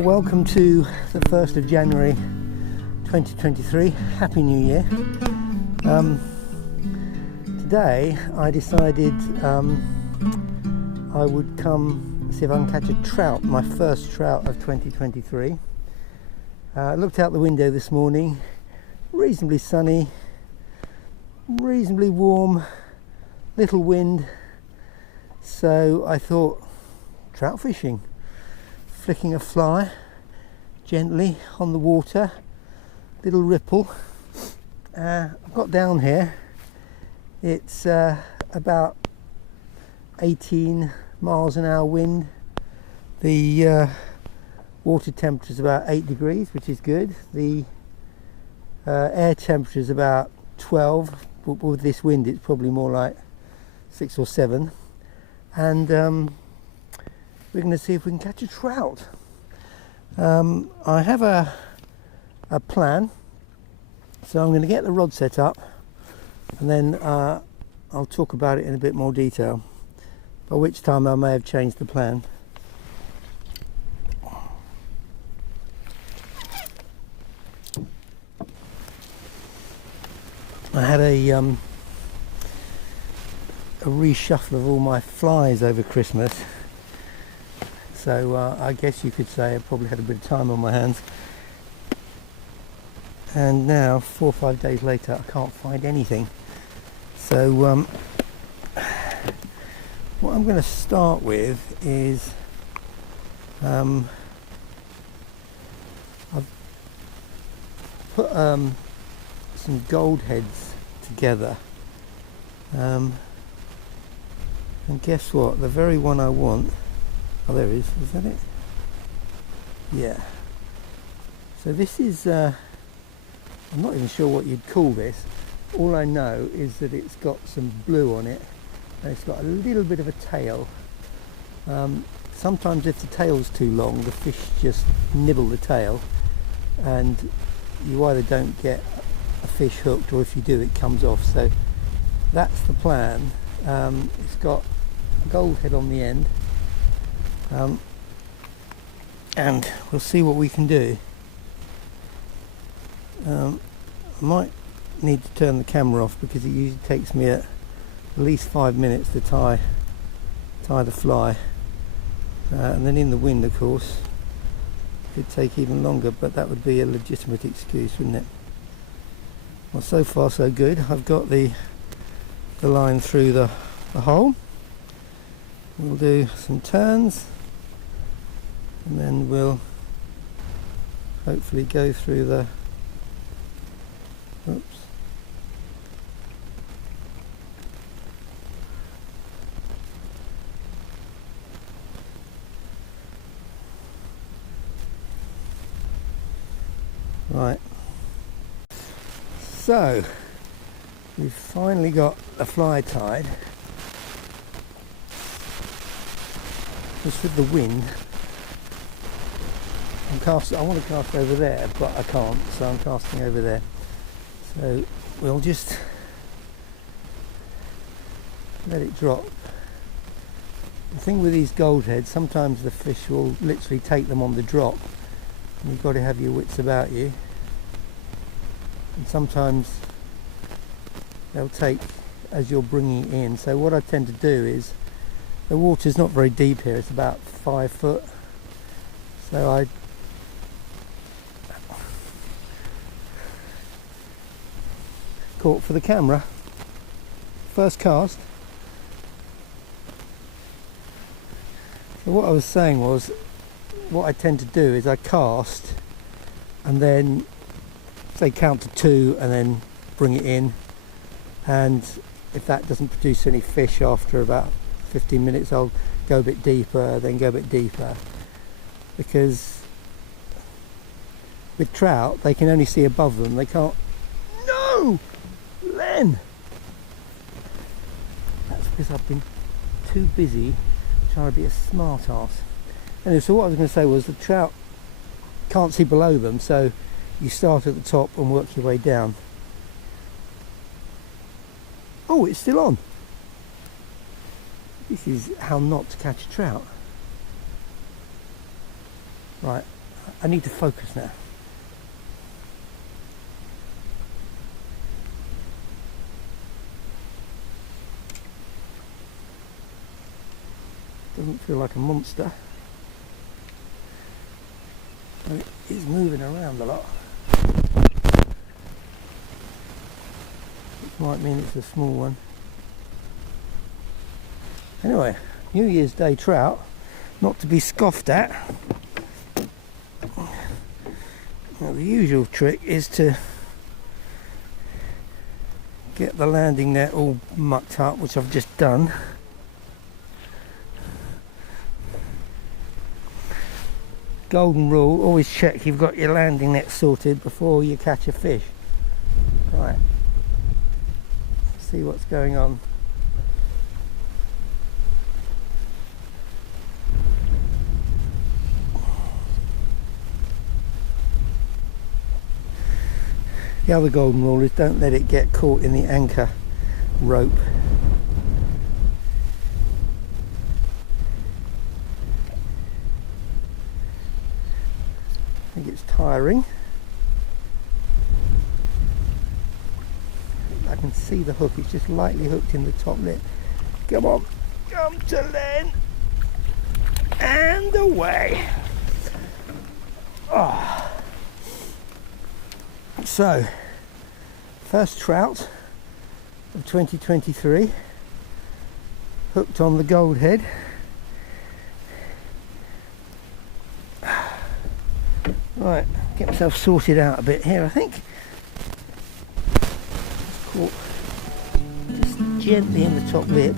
Well, welcome to the 1st of January 2023. Happy New Year. Today I decided I would come see if I can catch a trout, my first trout of 2023. Looked out the window this morning, reasonably sunny, reasonably warm, little wind, so I thought trout fishing. Flicking a fly gently on the water, little ripple. I've got down here, it's about 18 miles an hour wind. The water temperature is about 8 degrees, which is good. The air temperature is about 12, but with this wind it's probably more like 6 or 7. And we're going to see if we can catch a trout. I have a plan, so I'm going to get the rod set up and then I'll talk about it in a bit more detail, by which time I may have changed the plan. I had a reshuffle of all my flies over Christmas. So I guess you could say I probably had a bit of time on my hands. And now, 4 or 5 days later, I can't find anything. So what I'm going to start with is I've put some gold heads together. And guess what? The very one I want. Oh, there is that it? Yeah. So this is, I'm not even sure what you'd call this. All I know is that it's got some blue on it, and it's got a little bit of a tail. Sometimes if the tail's too long, the fish just nibble the tail, and you either don't get a fish hooked, or if you do, it comes off. So that's the plan. It's got a gold head on the end. And we'll see what we can do. I might need to turn the camera off because it usually takes me at least 5 minutes to tie the fly, and then in the wind, of course, it could take even longer, but that would be a legitimate excuse, wouldn't it? Well, so far so good. I've got the line through the hole. We'll do some turns, and then we'll hopefully go through the right. So we've finally got the fly tied. Just with the wind, I want to cast over there, but I can't, so I'm casting over there. So we'll just let it drop. The thing with these gold heads, sometimes the fish will literally take them on the drop, and you've got to have your wits about you. And sometimes they'll take as you're bringing in. So what I tend to do is, the water's not very deep here, it's about 5 foot. So I caught for the camera, first cast. So what I was saying was, what I tend to do is I cast and then say count to 2 and then bring it in, and if that doesn't produce any fish after about 15 minutes, I'll go a bit deeper, then go a bit deeper, because with trout they can only see above them, they can't. No! Len! That's because I've been too busy trying to be a smart ass. Anyway, so what I was going to say was the trout can't see below them, so you start at the top and work your way down. Oh, it's still on. This is how not to catch a trout. Right, I need to focus now. Doesn't feel like a monster, but it is moving around a lot. Which might mean it's a small one. Anyway, New Year's Day trout, not to be scoffed at. Now, the usual trick is to get the landing net all mucked up, which I've just done. Golden rule, always check you've got your landing net sorted before you catch a fish. Right, see what's going on. The other golden rule is don't let it get caught in the anchor rope. I think it's tiring. I can see the hook, it's just lightly hooked in the top lip. Come on, come to land, and away. Oh. So, first trout of 2023, hooked on the gold head. Right, get myself sorted out a bit here, I think. Caught just gently in the top lip.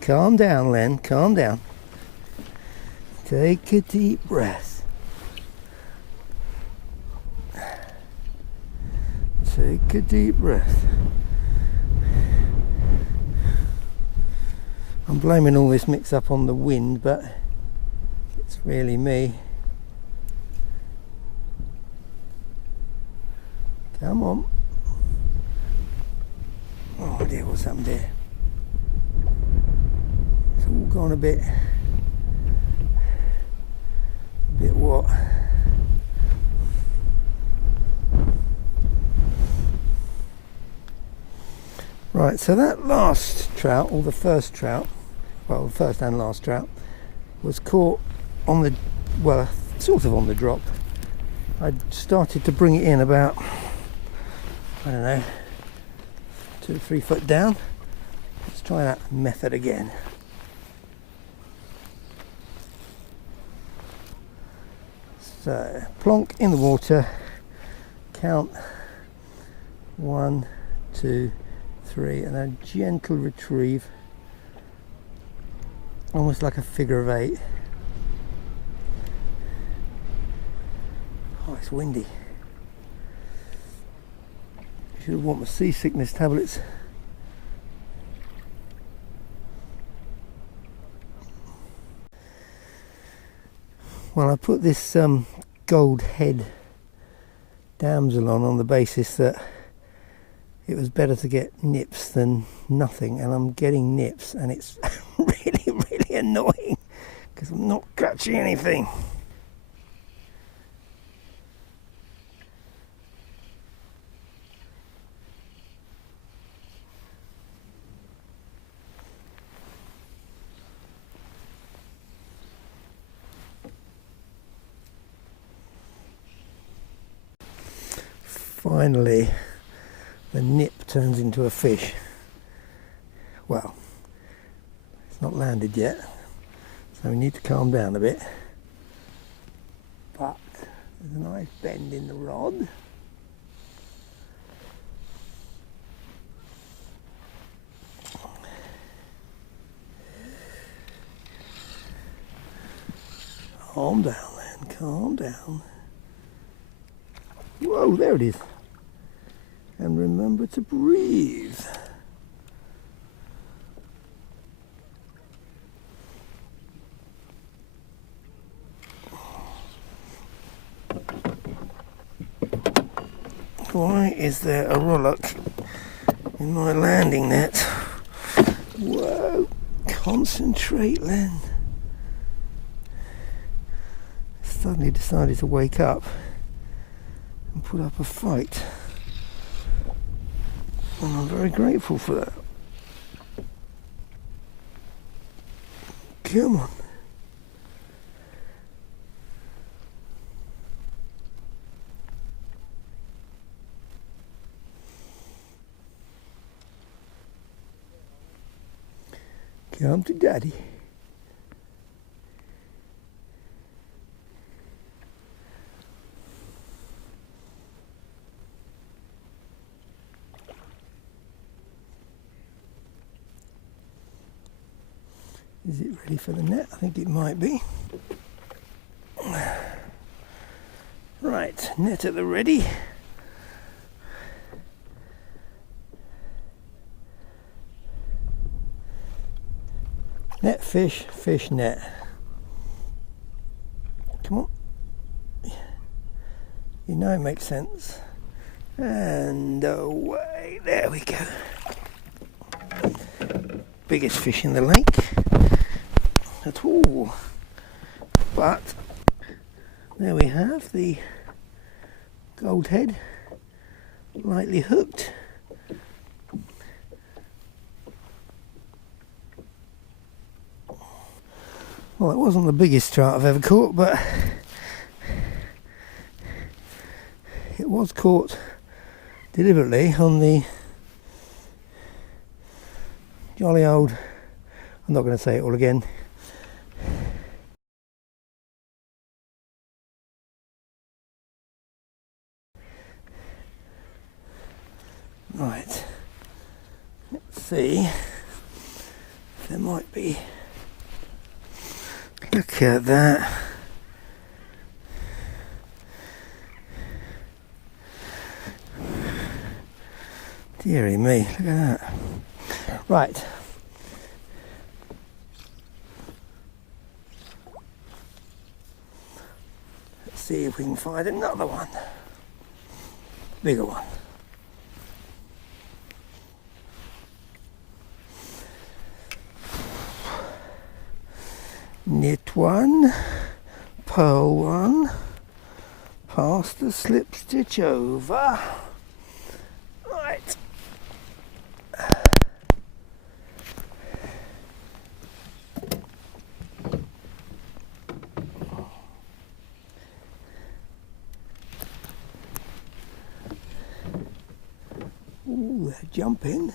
Calm down, Len, calm down. Take a deep breath. Take a deep breath. I'm blaming all this mix up on the wind, but it's really me. Come on. Oh dear, what's happened there? It's all gone a bit what? Right, so that last trout, or the first trout, well, the first and last trout, was caught on the, well, sort of on the drop. I started to bring it in about, I don't know, 2 or 3 foot down. Let's try that method again. So, plonk in the water, count 1, 2, 3, and a gentle retrieve, almost like a figure of 8. Oh, it's windy. Should have bought my seasickness tablets. Well, I put this gold head damsel on the basis that it was better to get nips than nothing, and I'm getting nips, and it's really annoying because I'm not catching anything. Finally, the nip turns into a fish. Well, it's not landed yet, so we need to calm down a bit. But there's a nice bend in the rod. Calm down then, calm down. Whoa, there it is. And remember to breathe. Why is there a rollock in my landing net? Whoa, concentrate, Len. Suddenly decided to wake up and put up a fight. And I'm very grateful for that. Come on. Come to Daddy. Is it ready for the net? I think it might be. Right, net at the ready. Net, fish, fish, net. Come on. You know it makes sense. And away. There we go. Biggest fish in the lake at all. But there we have the goldhead, lightly hooked. Well, it wasn't the biggest trout I've ever caught, but it was caught deliberately on the jolly old, I'm not going to say it all again, right, let's see if there might be, look at that, dearie me, look at that. Right, let's see if we can find another one, bigger one. Knit one, pearl one, pass the slip stitch over. Right. Ooh, they're jumping.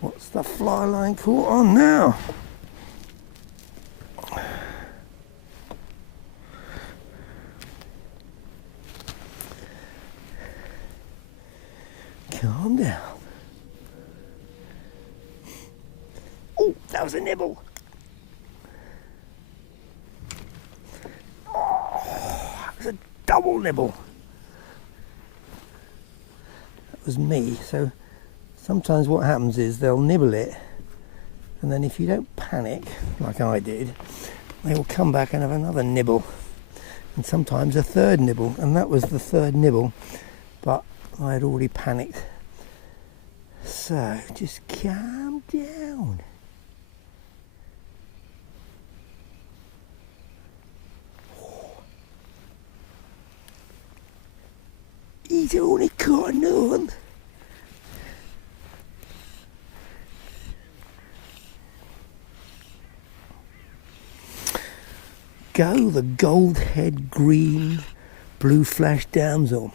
What's the fly line caught on now? Calm down. Oh, that was a nibble. Oh, that was a double nibble. That was me. So sometimes what happens is they'll nibble it, and then if you don't panic, like I did, they will come back and have another nibble, and sometimes a third nibble, and that was the third nibble, but I had already panicked. So just calm down. He's only caught another one. Go the goldhead green blue flash damsel.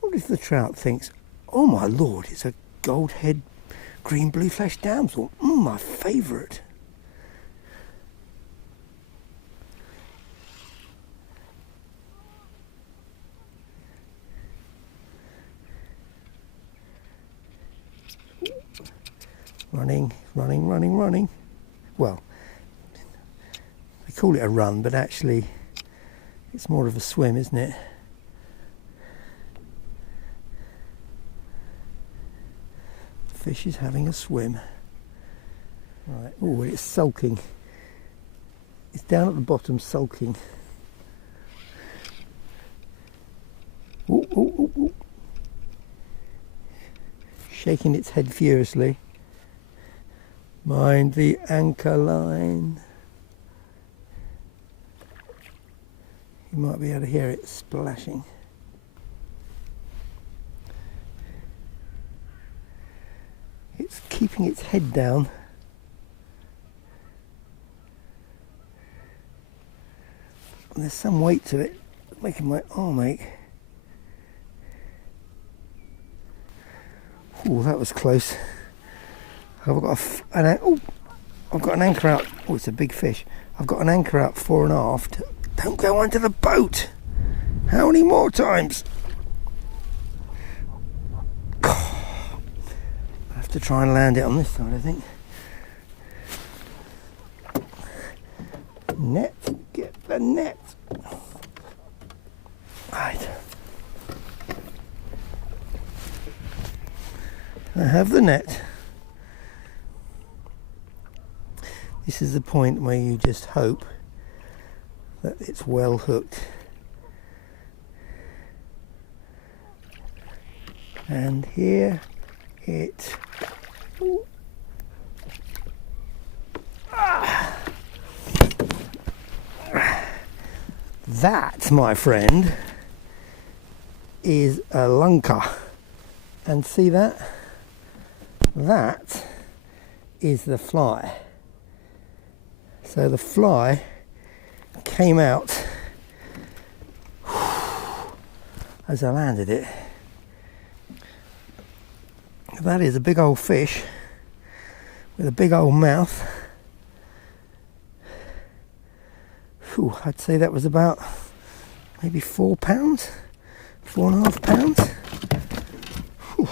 What if the trout thinks, oh my lord, it's a goldhead green blue flash damsel, my favourite. Running, running, running, running. Well, they call it a run, but actually it's more of a swim, isn't it? The fish is having a swim. Right. Oh, it's sulking. It's down at the bottom sulking. Ooh, ooh, ooh, ooh. Shaking its head furiously. Mind the anchor line. You might be able to hear it splashing. It's keeping its head down. And there's some weight to it, making my arm ache. Oh, that was close. I've got I've got an anchor out. Oh, it's a big fish. I've got an anchor out fore and aft. Don't go under the boat. How many more times? I have to try and land it on this side, I think. Net, get the net. Right. I have the net. This is the point where you just hope that it's well hooked. And here it... That, my friend, is a lunker. And see that? That is the fly. So the fly came out as I landed it. That is a big old fish with a big old mouth. Whew, I'd say that was about maybe 4 pounds, 4.5 pounds. Whew.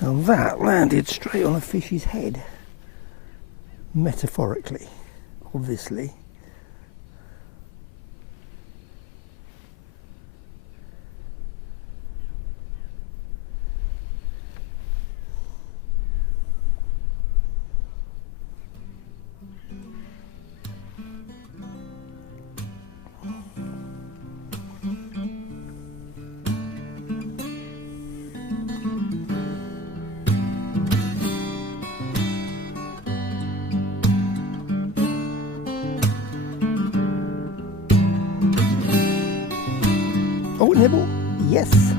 Now that landed straight on a fish's head, metaphorically, obviously. Oh, nibble, yes.